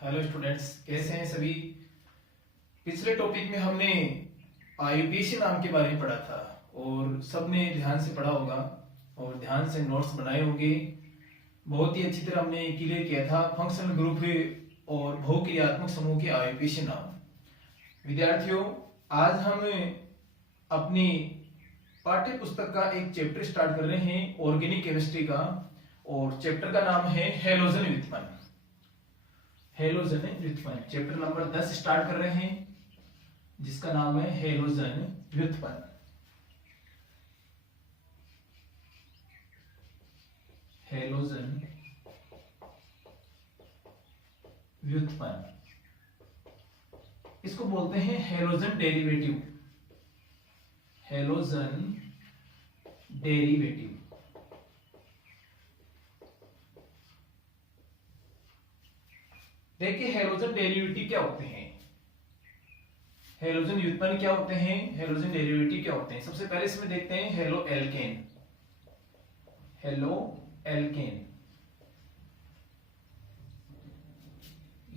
Hello students, कैसे हैं सभी। पिछले टॉपिक में हमने आईयूपीएसी नाम के बारे में पढ़ा था और सबने ध्यान से पढ़ा होगा और ध्यान से नोट्स बनाए होंगे। बहुत ही अच्छी तरह हमने क्लियर किया था फंक्शनल ग्रुप और बहुक्रियात्मक समूह के आईयूपीएसी नाम। विद्यार्थियों, आज हम अपनी पाठ्य पुस्तक का एक चैप्टर स्टार्ट कर रहे हैं ऑर्गेनिक केमिस्ट्री का, और चैप्टर का नाम है हैलोजन व्युत्पन्न। हैलोजन व्युत्पन्न चैप्टर नंबर 10 स्टार्ट कर रहे हैं, जिसका नाम है हैलोजन व्युत्पन्न। हैलोजन व्युत्पन्न इसको बोलते हैं हैलोजन डेरिवेटिव। हैलोजन डेरिवेटिव देखिए, हैलोजन डेरिवेटिव क्या होते हैं, हैलोजन व्युत्पन्न क्या होते हैं, हैलोजन डेरिवेटिव क्या होते हैं। सबसे पहले इसमें देखते हैं हेलो एल्केन। हेलो एल्केन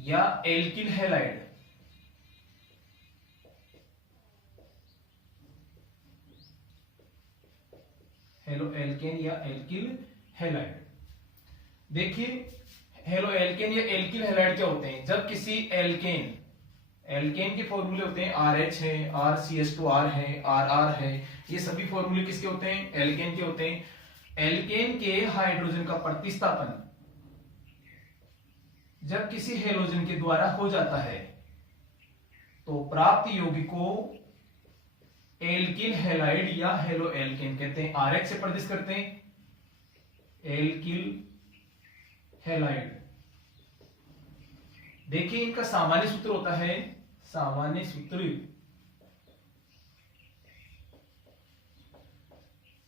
या एल्किल हैलाइड। हेलो एल्केन या एल्किल हैलाइड। देखिए, हेलो एल्केन या एल्किल हैलाइड क्या होते हैं। जब किसी एल्केन के फॉर्मूले होते हैं RH है, RCH2R है, RR है, ये सभी फॉर्मूले किसके होते हैं, एल्केन के होते हैं। एल्केन के हाइड्रोजन का प्रतिस्थापन जब किसी हैलोजन के द्वारा हो जाता है तो प्राप्त यौगिक को एल्किल हैलाइड या हेलो एल्केन कहते हैं। RH से प्रदिश करते हैं एल्किल हैलाइड। देखिए, इनका सामान्य सूत्र होता है, सामान्य सूत्र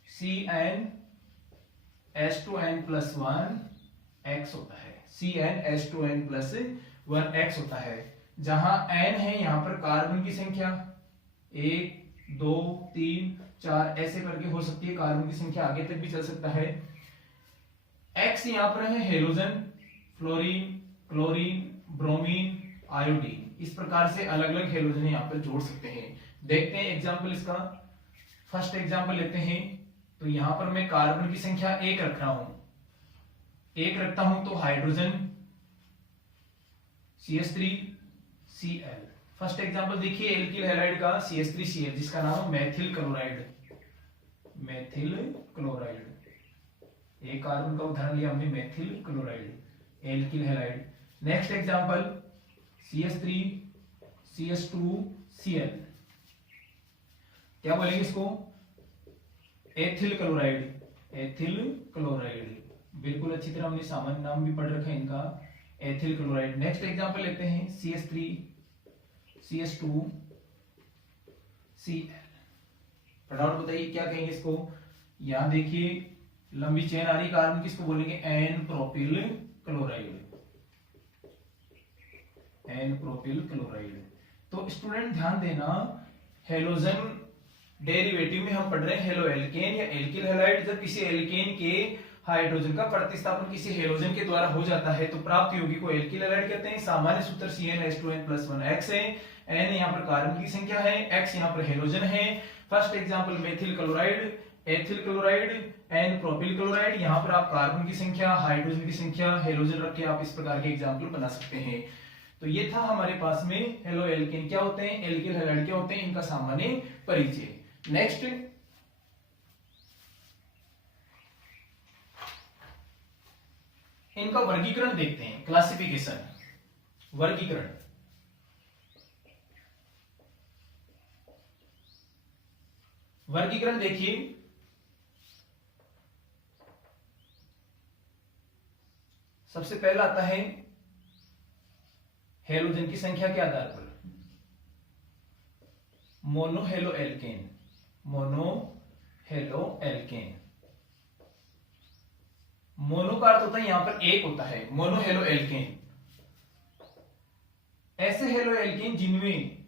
CnH2n+1 X होता है। CnH2n+1 X होता है, जहां n है यहां पर कार्बन की संख्या 1 2 3 4 ऐसे करके हो सकती है, कार्बन की संख्या आगे तक भी चल सकता है। X यहां पर है halogen, fluorine, chlorine, bromine, iodine, इस प्रकार से अलग अलग हेलोजन यहां पर जोड़ सकते हैं। देखते हैं एग्जांपल इसका। फर्स्ट एग्जांपल लेते हैं, तो यहां पर मैं कार्बन की संख्या 1 रख रहा हूं, 1 रखता हूं तो हाइड्रोजन CH3Cl। फर्स्ट एग्जांपल देखिए एल्किल हैलाइड का CH3Cl, जिसका नाम है मेथिल क्लोराइड। मेथिल क्लोराइड, एक कार्बन का उदाहरण लिया हमने, methyl chloride, alkyl halide. Next example CH3CH2Cl, क्या बोलेंगे इसको, एथिल क्लोराइड। एथिल क्लोराइड, बिल्कुल अच्छी तरह हमने सामान्य नाम भी पढ़ रखा है इनका, एथिल क्लोराइड। नेक्स्ट एग्जांपल लेते हैं CH3CH2Cl। फटाफट बताइए क्या कहेंगे इसको। यहां देखिए लंबी चेन आ रही कार्बन की, इसको बोलेंगे N propyl chloride. N propyl chloride. तो स्टूडेंट ध्यान देना, हैलोजन डेरिवेटिव में हम पढ़ रहे हैं हेलो एल्केन या एल्किल हैलाइड। जब किसी एल्केन के हाइड्रोजन का प्रतिस्थापन किसी हेलोजन के द्वारा हो जाता है तो प्राप्त यौगिक को एल्किल हैलाइड कहते हैं। सामान्य सूत्र CnH2n+1 X है। N यहाँ पर कार्बन की संख्या है, X यहाँ पर हेलोजन है। First example methyl chloride, ethyl chloride, N propyl chloride. यहाँ पर आप कार्बन की संख्या, हाइड्रोजन की संख्या, हेलोजन रख के आप इस प्रकार के एग्जाम्पल बना सकते हैं। तो ये था हमारे पास में हेलो एल्केन क्या होते हैं, एल्किल हैलाइड क्या होते हैं, इनका सामान्य परिचय। नेक्स्ट इनका वर्गीकरण देखते हैं, क्लासिफिकेशन, वर्गीकरण। वर्गीकरण देखिए, सबसे पहला आता है हेलोजन की संख्या के आधार पर, mono halo alkane. Mono halo alkane, mono का अर्थ होता है यहां पर एक होता है, मोनो हेलो एल्केन। ऐसे हेलो एल्केन जिनमें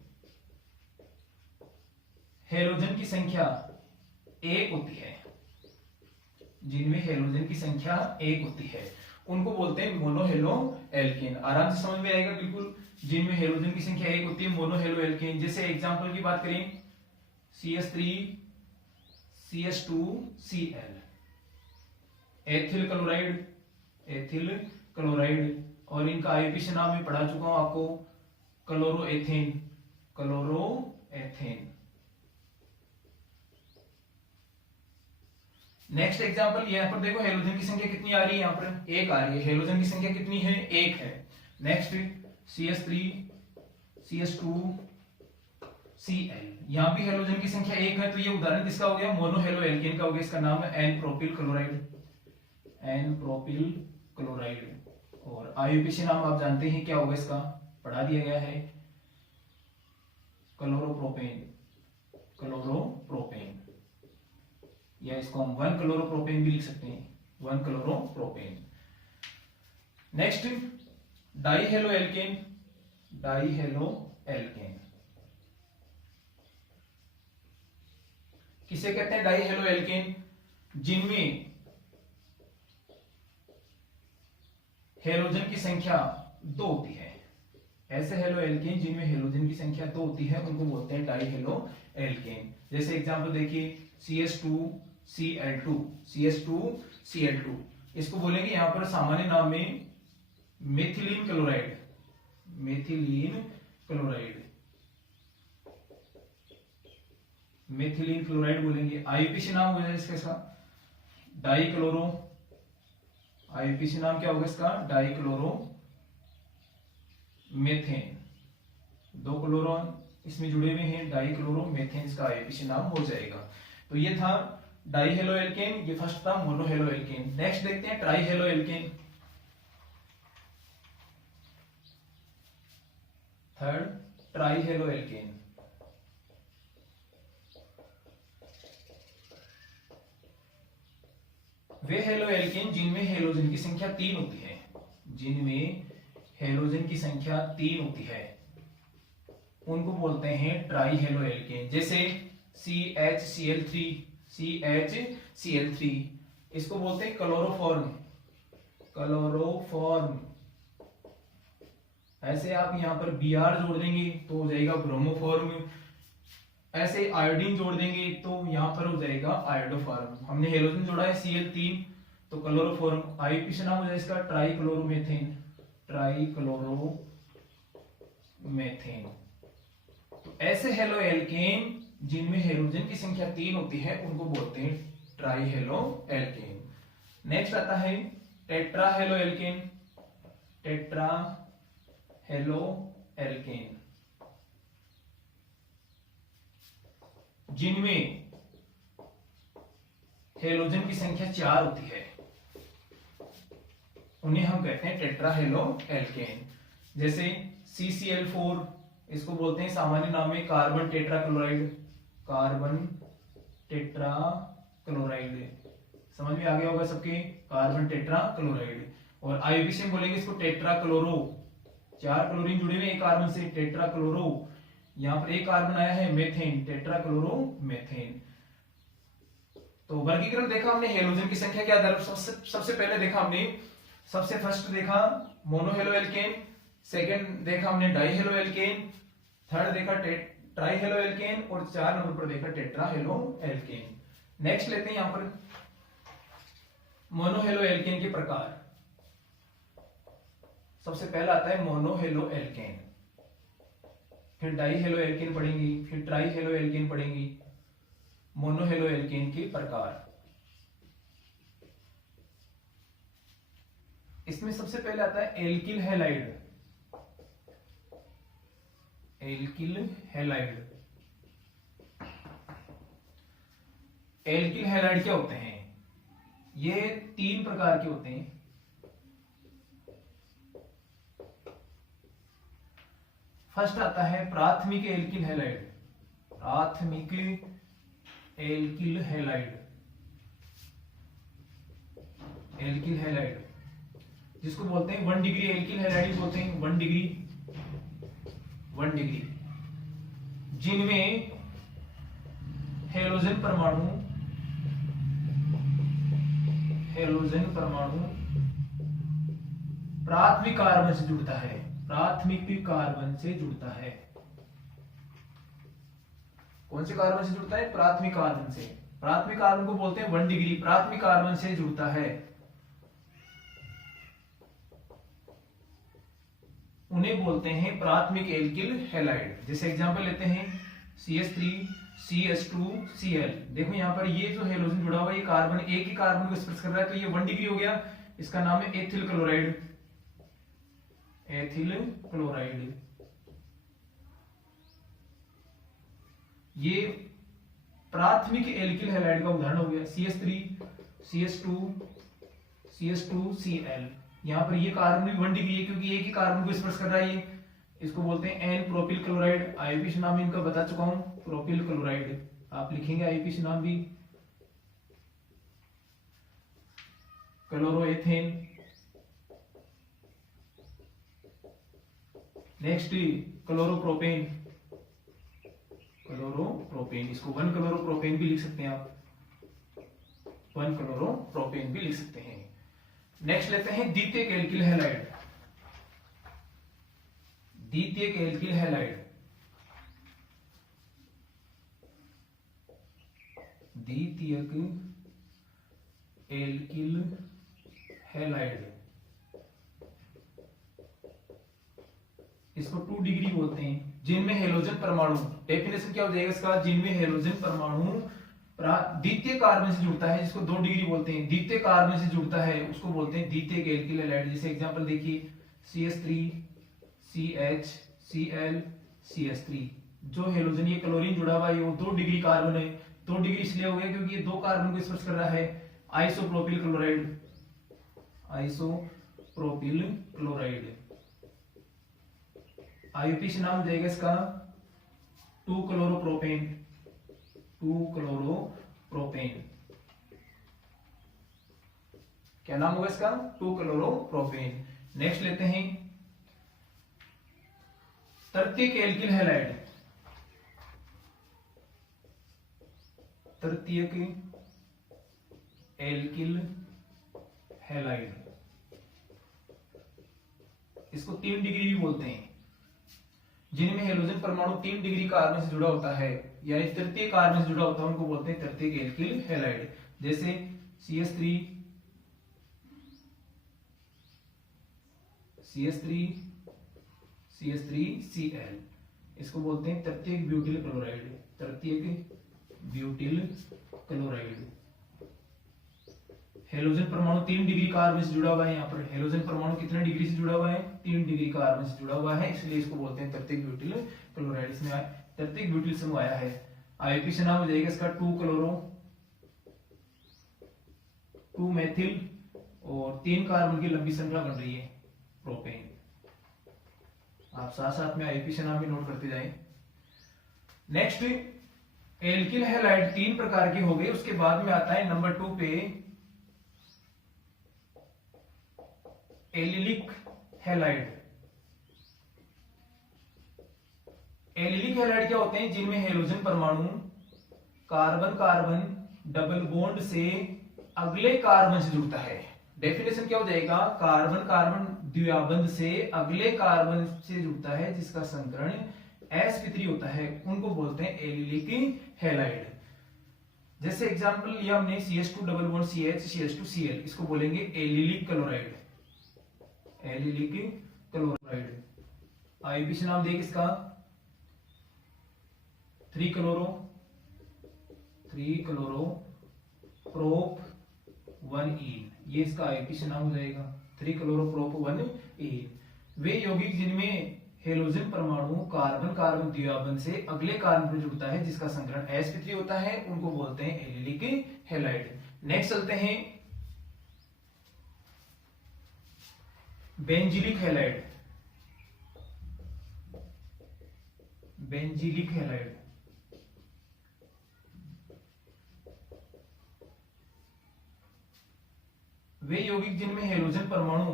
हेलोजन की संख्या 1 होती है, जिनमें हेलोजन की संख्या 1 होती है, उनको बोलते हैं मोनो हेलो एल्केन। आराम से समझ में आएगा बिल्कुल। जिनमें हेलोजन की संख्या एक होती है मोनो हेलो एल्केन। जैसे एग्जांपल की बात करें CH3 CH2 Cl, ethyl chloride, ethyl chloride. और इनका आईयूपीएसी नाम मैं पढ़ा चुका हूं आपको, क्लोरोएथेन, क्लोरोएथेन। नेक्स्ट एग्जांपल यहाँ पर देखो हेलोजन की संख्या कितनी आ रही है, यहाँ पर एक आ रही है। हेलोजन की संख्या कितनी है, एक है। नेक्स्ट CH3 CH2 Cl, यहाँ भी हेलोजन की संख्या एक है। तो ये उदाहरण किसका हो गया, मोनो हेलो एल्केन का हो गया। इसका नाम है N propyl chloride, N propyl chloride. और आईयूपीएसी नाम आप जानते हैं क्या होगा इसका, पढ़ा दिया गया है, क्लोरोप्रोपेन, क्लोरोप्रोपेन। या इसको हम 1 क्लोरोप्रोपेन भी लिख सकते हैं, 1 क्लोरोप्रोपेन। नेक्स्ट डाईहेलो एल्केन, डाईहेलो एल्केन किसे कहते हैं, डाईहेलो एल्केन, जिनमें हेलोजन की संख्या 2 होती है। ऐसे हेलो एल्केन जिनमें हेलोजन की संख्या 2 होती है उनको बोलते हैं डाईहेलो एल्केन। जैसे एग्जांपल देखिए CH2 Cl2, CH2 Cl2, इसको बोलेंगे यहां पर सामान्य नाम में methylene chloride, methylene chloride, methylene chloride बोलेंगे। आईयूपीएसी नाम हो जाए इसका डाईक्लोरो, आईयूपीएसी नाम क्या होगा इसका, डाईक्लोरो मेथेन। 2 क्लोरोन इसमें जुड़े हुए हैं, डाईक्लोरो मेथेन इसका आईयूपीएसी नाम हो जाएगा। तो ये था डाईहेलो एल्केन, ये फर्स्ट था मोनो हेलो एल्केन। नेक्स्ट देखते हैं ट्राईहेलो एल्केन, थर्ड ट्राईहेलो एल्केन। वे हेलो एल्केन जिनमें हेलोजन की संख्या 3 होती है, जिनमें हेलोजन की संख्या 3 होती है उनको बोलते हैं ट्राईहेलो एल्केन। जैसे CHCl3, CHCl3, इसको बोलते हैं क्लोरोफॉर्म, क्लोरोफॉर्म। ऐसे आप यहां पर Br जोड़ देंगे तो हो जाएगा ब्रोमोफॉर्म, ऐसे आयोडीन जोड़ देंगे तो यहां पर हो जाएगा आयोडोफॉर्म। हमने हेलोजन जोड़ा है Cl3 तो क्लोरोफॉर्म, आईयूपीएसी नाम हो जाएगा इसका ट्राईक्लोरोमेथेन, ट्राईक्लोरोमेथेन। तो ऐसे हेलो एल्केन जिनमें हेलोजन की संख्या 3 होती है उनको बोलते हैं ट्राईहेलो एल्केन। नेक्स्ट आता है टेट्राहेलो एल्केन, टेट्राहेलो एल्केन, जिनमें हेलोजन की संख्या 4 होती है उन्हें हम कहते हैं टेट्राहेलो एल्केन। जैसे CCl4, इसको बोलते हैं सामान्य नाम में कार्बन टेट्राक्लोराइड, कार्बन टेट्राक्लोराइड। समझ में आ गया होगा सबके, कार्बन टेट्राक्लोराइड। और आईयूपीएसी में बोलेंगे इसको टेट्राक्लोरो, 4 क्लोरीन जुड़े हुए एक कार्बन से, टेट्राक्लोरो। यहां पर एक कार्बन आया है मेथेन, टेट्राक्लोरो मेथेन। तो वर्गीकरण देखा हमने हेलोजन की संख्या के आधार पर। सबसे पहले देखा हमने, सबसे फर्स्ट देखा मोनो हेलो एल्केन, सेकंड देखा हमने डाईहेलो एल्केन, थर्ड देखा ट्राईहेलो एल्केन और 4 नंबर पर देखा टेट्राहेलो एल्केन। नेक्स्ट लेते हैं यहां पर मोनो हेलो एल्केन के प्रकार। सबसे पहला आता है मोनो हेलो एल्केन, फिर डाईहेलो एल्केन पढ़ेंगे, फिर ट्राईहेलो एल्केन पढ़ेंगे। मोनो हेलो एल्केन के प्रकार, इसमें सबसे पहले आता है alkyl halide, alkyl halide. Alkyl halide क्या होते हैं, ये 3 प्रकार के होते हैं। फर्स्ट आता है प्राथमिक एल्किल हैलाइड, प्राथमिक एल्किल हैलाइड, एल्किल हैलाइड जिसको बोलते हैं 1 डिग्री एल्किल हैलाइड बोलते हैं, 1 डिग्री, 1 डिग्री, जिनमें हेलोजन परमाणु प्राथमिक कार्बन से जुड़ता है, प्राथमिक कार्बन से जुड़ता है। कौन से कार्बन से जुड़ता है? प्राथमिक कार्बन से। प्राथमिक कार्बन को बोलते हैं 1 डिग्री, प्राथमिक कार्बन से जुड़ता है, उन्हें बोलते हैं प्राथमिक एल्किल हैलाइड। जैसे एग्जांपल लेते हैं CH3 CH2 Cl। देखो यहाँ पर ये जो हेलोजन जुड़ा हुआ है, ये कार्बन एक ही कार्बन को स्पर्श कर रहा है, तो ये 1 डिग्री हो गया। इसका नाम है एथिल क्लोराइड, एथिल क्लोराइड। ये प्राथमिक एल्किल हैलाइड का उदाहरण हो गया। CH3 CH2 CH2 Cl। यहाँ पर ये कार्बन भी 1 डिग्री है, क्योंकि एक ही कार्बन को स्पर्श कर रहा है ये। इसको बोलते हैं एन प्रोपिल क्लोराइड। आईयूपीएसी नाम इनका बता चुका हूं, प्रोपिल क्लोराइड। आप लिखेंगे आईयूपीएसी नाम भी। क्लोरोएथेन। Next chloropropane, chloropropane. इसको 1 क्लोरोप्रोपेन भी लिख सकते हैं आप, 1 क्लोरोप्रोपेन भी लिख सकते हैं। नेक्स्ट लेते हैं द्वितीयक एल्किल हैलाइड, द्वितीयक एल्किल हैलाइड। द्वितीयक एल्किल हैलाइड, इसको 2 डिग्री बोलते हैं, जिनमें हेलोजन परमाणु, डेफिनेशन क्या हो जाएगा इसका, जिनमें हेलोजन परमाणु द्वितीय कार्बन से जुड़ता है, जिसको 2 डिग्री बोलते हैं, द्वितीय कार्बन से जुड़ता है, उसको बोलते हैं द्वितीयक एल्किल हैलाइड। जैसे एग्जांपल देखिए CH3 CH Cl CH3। जो हेलोजन, ये क्लोरीन जुड़ा हुआ है, वो 2 डिग्री कार्बन है। 2 डिग्री इसलिए हो गया क्योंकि ये 2 कार्बन को स्पर्श कर रहा है। Isopropyl chloride, isopropyl chloride. IUPAC नाम देगा इसका 2 क्लोरोप्रोपेन, 2 क्लोरोप्रोपेन। क्या नाम होगा इसका? 2 क्लोरोप्रोपेन। नेक्स्ट लेते हैं तृतीयक एल्किल हैलाइड, तृतीयक एल्किल हैलाइड। इसको 3 डिग्री भी बोलते हैं, जिनमें हेलोजन परमाणु 3 डिग्री कार्बन से जुड़ा होता है, यानी तृतीय कार्बन से जुड़ा होता है, उनको बोलते हैं तृतीयक एल्किल हैलाइड। जैसे CH3 CH3Cl, इसको बोलते हैं तृतीयक ब्यूटिल क्लोराइड, तृतीयक ब्यूटिल क्लोराइड। हेलोजन परमाणु 3 डिग्री कार्बन से जुड़ा हुआ है। यहाँ पर हेलोजन परमाणु कितने डिग्री से जुड़ा हुआ है? 3 डिग्री कार्बन से जुड़ा हुआ है, इसलिए इसको बोलते हैं तृतीयक ब्यूटिल क्लोराइड। इसमें तृतीयक ब्यूटिल समूह आया है। आईयूपीएसी नाम हो जाएगा इसका 2 क्लोरो 2 मेथिल, और 3 कार्बन की लंबी श्रृंखला बन रही है, प्रोपेन। आप साथ साथ में आईयूपीएसी नाम भी नोट करते जाएं। नेक्स्ट एल्किल हैलाइड 3 प्रकार के हो गए। उसके बाद में आता है नंबर 2 पे एलिलिक हैलाइड। एलिलिक हैलाइड क्या होते हैं? जिनमें हेलोजन परमाणु कार्बन कार्बन डबल बॉन्ड से अगले कार्बन से जुड़ता है। डेफिनेशन क्या हो जाएगा? कार्बन कार्बन द्विबंध से अगले कार्बन से जुड़ता है, जिसका संकरण sp3 होता है, उनको बोलते हैं एलिलिक हैलाइड। जैसे एग्जांपल लिया हमने CH2 double bond CH CH2 Cl, इसको बोलेंगे allylic chloride, allylic chloride. IUPAC नाम देख इसका 3 क्लोरो प्रोप 1ene, ये इसका आईयूपीएसी नाम हो जाएगा 3 क्लोरो प्रोप 1ene। वे यौगिक जिनमें हेलोजन परमाणु कार्बन कार्बन द्विबंध से अगले कार्बन पर जुड़ता है, जिसका संकरण sp3 होता है, उनको बोलते हैं एलिलिक हैलाइड। नेक्स्ट चलते हैं बेंजीलिक हैलाइड, बेंजीलिक हैलाइड। वे यौगिक जिनमें हेलोजन परमाणु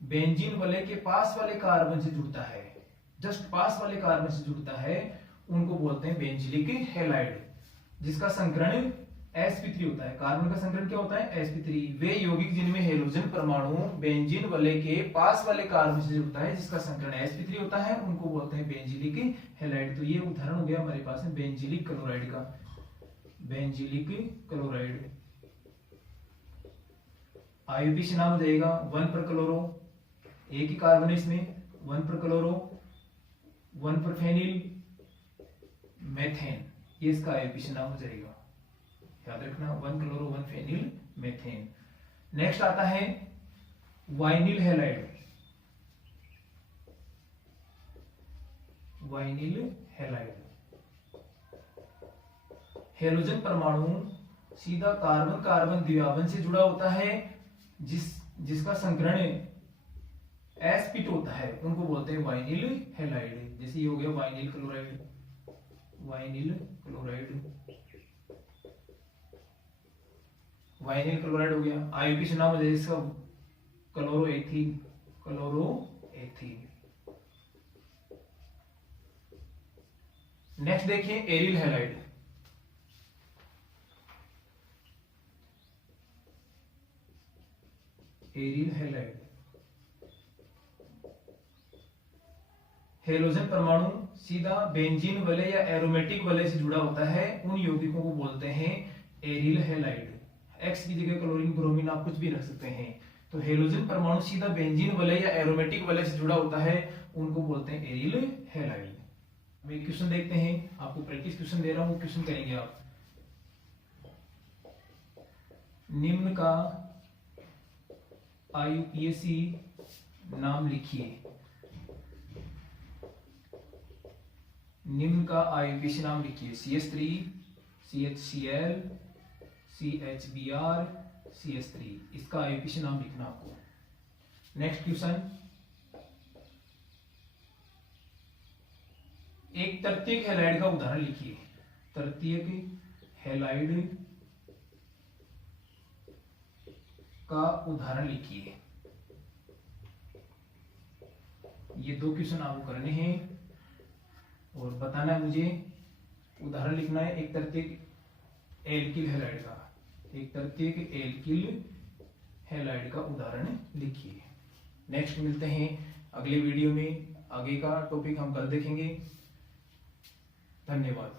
बेंजीन वलय के पास वाले कार्बन से जुड़ता है, जस्ट पास वाले कार्बन से जुड़ता है, उनको बोलते हैं बेंजीलिक हैलाइड, जिसका संकरण sp3 होता है। कार्बन का संकरण क्या होता है? sp3। वे यौगिक जिनमें हेलोजन परमाणु बेंजीन वलय के पास वाले कार्बन से जुड़ता है जिसका संकरण sp3 होता है उनको बोलते हैं बेंजीलिक हैलाइड। तो ये उदाहरण हो गया हमारे पास में बेंजीलिक क्लोराइड का, बेंजीलिक क्लोराइड। आईयूपीएसी नाम हो जाएगा 1 पर क्लोरो, एक ही कार्बन है इसमें, 1 पर क्लोरो, 1 पर फेनिल मेथेन, ये इसका आईयूपीएसी नाम हो जाएगा, याद रखना 1 क्लोरो 1 फेनिल मेथेन। नेक्स्ट आता है vinyl halide, vinyl halide. Halogen परमाणु सीधा कार्बन कार्बन द्विआवन से जुड़ा होता है जिसका संकरण sp2 होता है उनको बोलते हैं वाइनिल हैलाइड। जैसे ये हो गया vinyl chloride, vinyl chloride, vinyl chloride हो गया। आईयूपीएसी नाम हो जाएगा इसका क्लोरोएथीन, क्लोरोएथीन। नेक्स्ट देखिए aryl halide, aryl halide. Halogen परमाणु सीधा बेंजीन वलय या एरोमेटिक वलय से जुड़ा होता है उन यौगिकों को बोलते हैं एरिल हैलाइड। एक्स की जगह क्लोरीन ब्रोमीन आप कुछ भी रख सकते हैं। तो हेलोजन परमाणु सीधा बेंजीन वलय या एरोमेटिक वलय से जुड़ा होता है उनको बोलते हैं एरिल हैलाइड। अब एक क्वेश्चन देखते हैं, आपको प्रैक्टिस क्वेश्चन दे रहा हूं, क्वेश्चन करेंगे आप। निम्न का आईयूपीएसी नाम लिखिए, निम्न का आईयूपीएसी नाम लिखिए। CH3, CHCl, CHBr, CH3, इसका आईयूपीएसी नाम लिखना आपको। नेक्स्ट क्वेश्चन, एक तृतीयक हैलाइड का उदाहरण लिखिए। तृतीयक हैलाइड का उदाहरण लिखिए। ये 2 क्वेश्चन आपको करने हैं और बताना है मुझे, उदाहरण लिखना है एक तृतीयक एल्किल हैलाइड का, एक तृतीयक एल्किल हैलाइड का उदाहरण लिखिए। नेक्स्ट मिलते हैं अगले वीडियो में, आगे का टॉपिक हम कल देखेंगे। धन्यवाद।